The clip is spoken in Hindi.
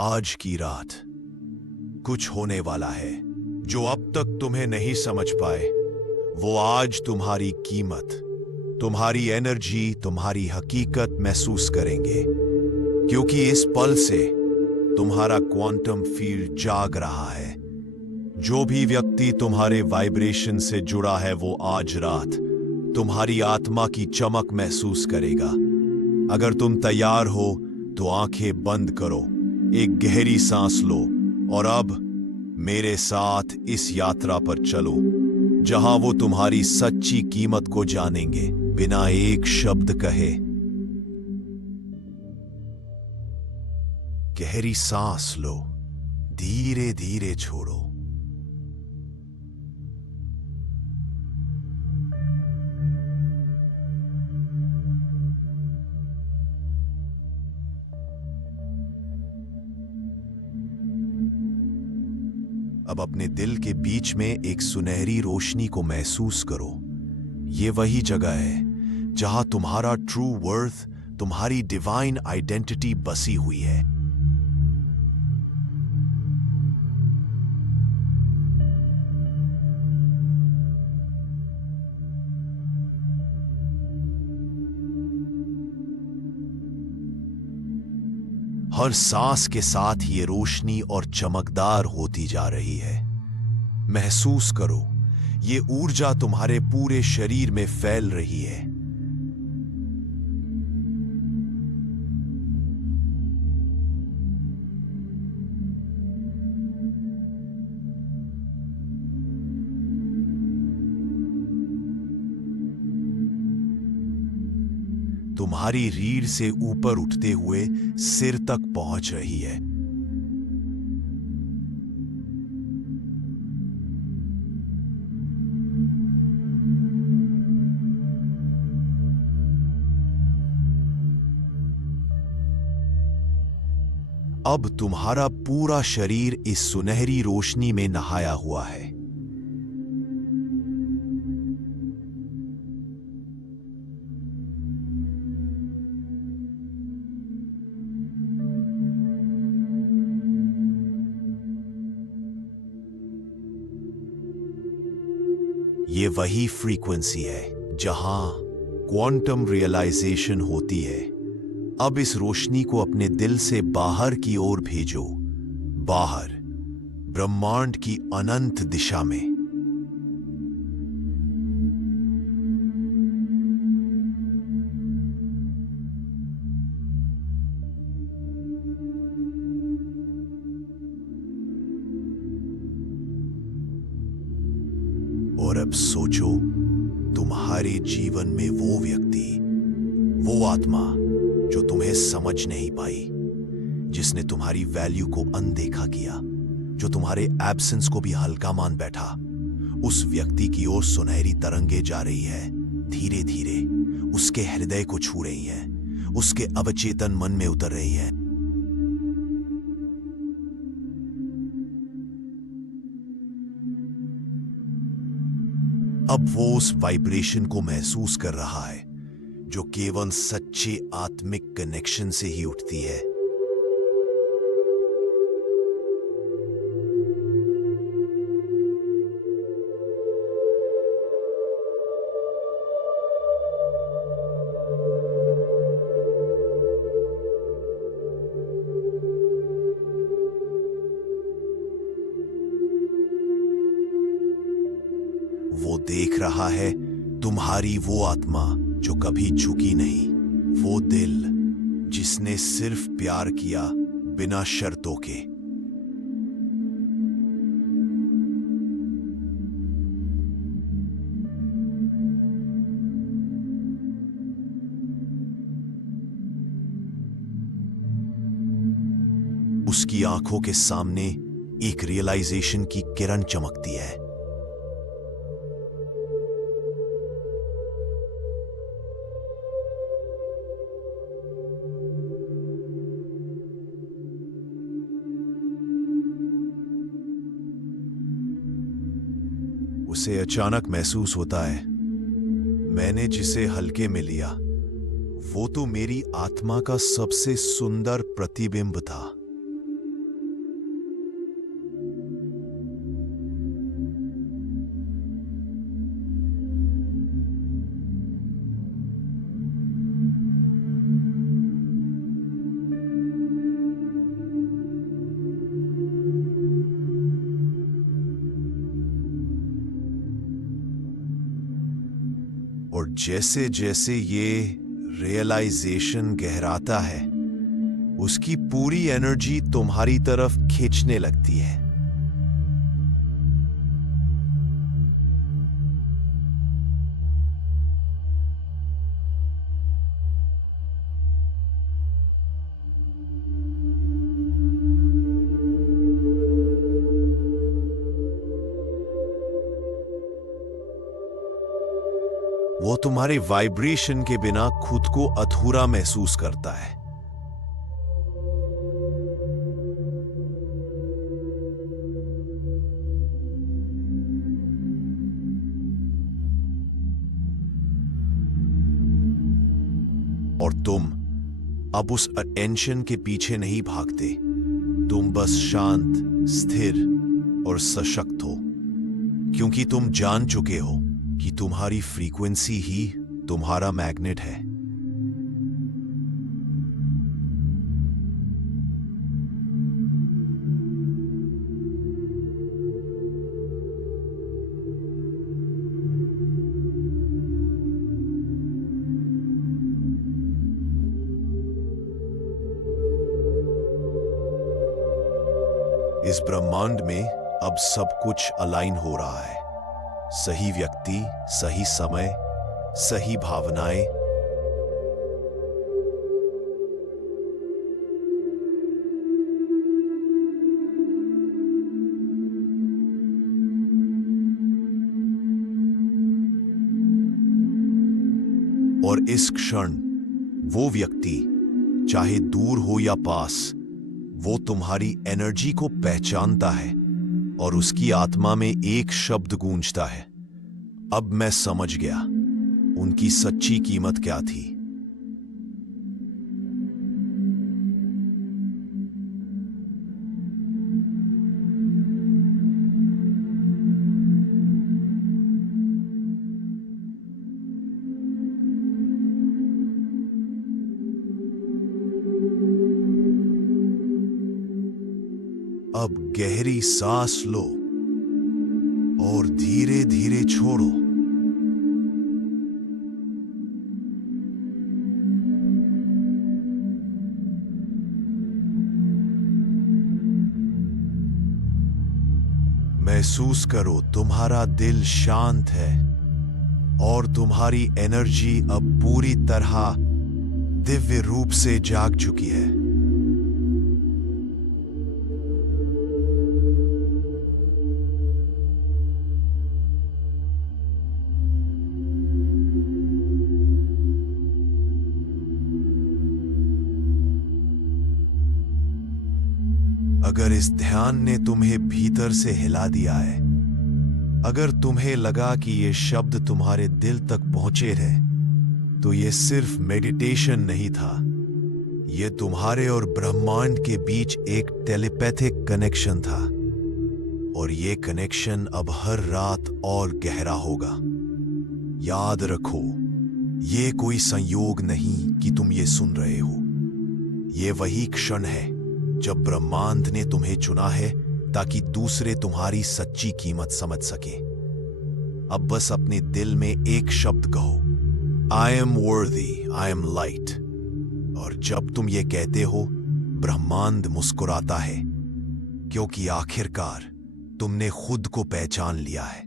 आज की रात कुछ होने वाला है जो अब तक तुम्हें नहीं समझ पाए। वो आज तुम्हारी कीमत, तुम्हारी एनर्जी, तुम्हारी हकीकत महसूस करेंगे, क्योंकि इस पल से तुम्हारा क्वांटम फील्ड जाग रहा है। जो भी व्यक्ति तुम्हारे वाइब्रेशन से जुड़ा है वो आज रात तुम्हारी आत्मा की चमक महसूस करेगा। अगर तुम तैयार हो तो आंखें बंद करो, एक गहरी सांस लो और अब मेरे साथ इस यात्रा पर चलो, जहां वो तुम्हारी सच्ची कीमत को जानेंगे बिना एक शब्द कहे। गहरी सांस लो, धीरे धीरे छोड़ो। अब अपने दिल के बीच में एक सुनहरी रोशनी को महसूस करो। ये वही जगह है जहां तुम्हारा ट्रू वर्थ, तुम्हारी डिवाइन आइडेंटिटी बसी हुई है। हर सांस के साथ ये रोशनी और चमकदार होती जा रही है। महसूस करो, ये ऊर्जा तुम्हारे पूरे शरीर में फैल रही है। तुम्हारी रीढ़ से ऊपर उठते हुए सिर तक पहुंच रही है। अब तुम्हारा पूरा शरीर इस सुनहरी रोशनी में नहाया हुआ है। ये वही फ्रीक्वेंसी है जहां क्वांटम रियलाइजेशन होती है। अब इस रोशनी को अपने दिल से बाहर की ओर भेजो, बाहर ब्रह्मांड की अनंत दिशा में। और अब सोचो, तुम्हारे जीवन में वो व्यक्ति, वो आत्मा जो तुम्हें समझ नहीं पाई, जिसने तुम्हारी वैल्यू को अनदेखा किया, जो तुम्हारे एब्सेंस को भी हल्का मान बैठा, उस व्यक्ति की ओर सुनहरी तरंगे जा रही है। धीरे धीरे उसके हृदय को छू रही है, उसके अवचेतन मन में उतर रही है। अब वो उस वाइब्रेशन को महसूस कर रहा है जो केवल सच्चे आत्मिक कनेक्शन से ही उठती है। वो देख रहा है तुम्हारी वो आत्मा जो कभी झुकी नहीं, वो दिल जिसने सिर्फ प्यार किया बिना शर्तों के। उसकी आंखों के सामने एक रियलाइजेशन की किरण चमकती है। उसे अचानक महसूस होता है, मैंने जिसे हल्के में लिया वो तो मेरी आत्मा का सबसे सुंदर प्रतिबिंब था। और जैसे जैसे ये रियलाइजेशन गहराता है, उसकी पूरी एनर्जी तुम्हारी तरफ खींचने लगती है। वो तुम्हारे वाइब्रेशन के बिना खुद को अधूरा महसूस करता है। और तुम अब उस अटेंशन के पीछे नहीं भागते, तुम बस शांत, स्थिर और सशक्त हो, क्योंकि तुम जान चुके हो कि तुम्हारी फ्रीक्वेंसी ही तुम्हारा मैग्नेट है। इस ब्रह्मांड में अब सब कुछ अलाइन हो रहा है। सही व्यक्ति, सही समय, सही भावनाएं। और इस क्षण वो व्यक्ति, चाहे दूर हो या पास, वो तुम्हारी एनर्जी को पहचानता है और उसकी आत्मा में एक शब्द गूंजता है, अब मैं समझ गया उनकी सच्ची कीमत क्या थी। अब गहरी सांस लो और धीरे धीरे छोड़ो। महसूस करो तुम्हारा दिल शांत है और तुम्हारी एनर्जी अब पूरी तरह दिव्य रूप से जाग चुकी है। अगर इस ध्यान ने तुम्हें भीतर से हिला दिया है, अगर तुम्हें लगा कि ये शब्द तुम्हारे दिल तक पहुंचे रहे, तो ये सिर्फ मेडिटेशन नहीं था, ये तुम्हारे और ब्रह्मांड के बीच एक टेलीपैथिक कनेक्शन था। और ये कनेक्शन अब हर रात और गहरा होगा। याद रखो, ये कोई संयोग नहीं कि तुम ये सुन रहे हो। ये वही क्षण है जब ब्रह्मांड ने तुम्हें चुना है ताकि दूसरे तुम्हारी सच्ची कीमत समझ सके। अब बस अपने दिल में एक शब्द कहो, आई एम वर्दी, आई एम लाइट। और जब तुम ये कहते हो, ब्रह्मांड मुस्कुराता है, क्योंकि आखिरकार तुमने खुद को पहचान लिया है।